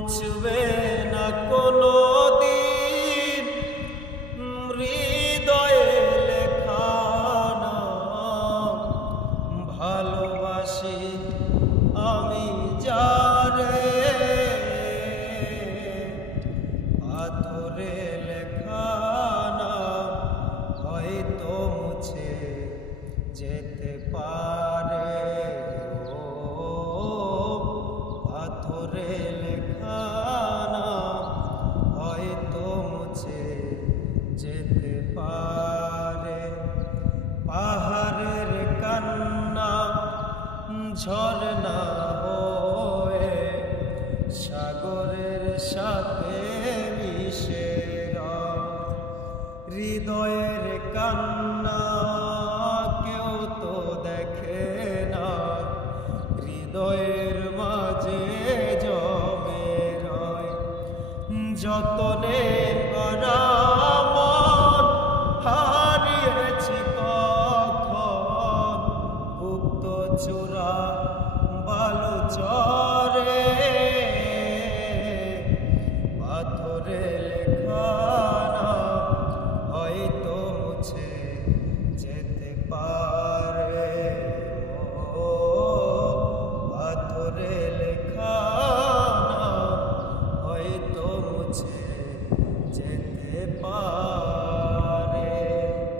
মুছবে না কোনো দিন হৃদয়ে লেখা নাম। ভালোবাসি আমি যারে পাথরে লেখা নাম হয়তো মুছে যেতে পারে। পাথরে লেখা নাম হয়তো মুছে যেতে পারে। পাহাড়ের কান্না ঝরনা হয়ে সাগরের সাথে মিশে হৃদয়ের কান্না কেউ তো দেখে না, হৃদয়ের মাঝে জমে রয়। যতনে করা মন হারিয়েছি কখন, উক্ত